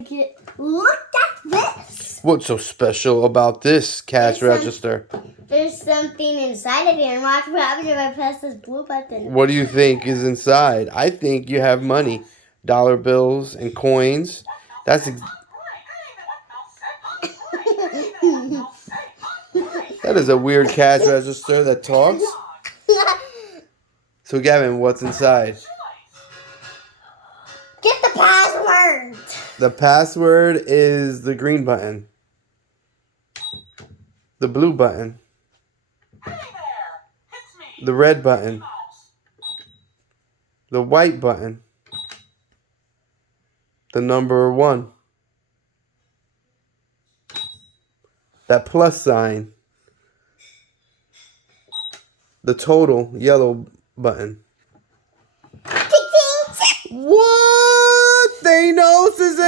Look at this. What's so special about this cash register? There's something inside of here. And watch what happens if I press this blue button. What do you think is inside? I think you have money. Dollar bills and coins. That is a weird cash register that talks. So Gavin, what's inside? Get the password. The password is the green button. The blue button. The red button. The white button. The number 1. That plus sign. The total yellow button. What? Thanos is in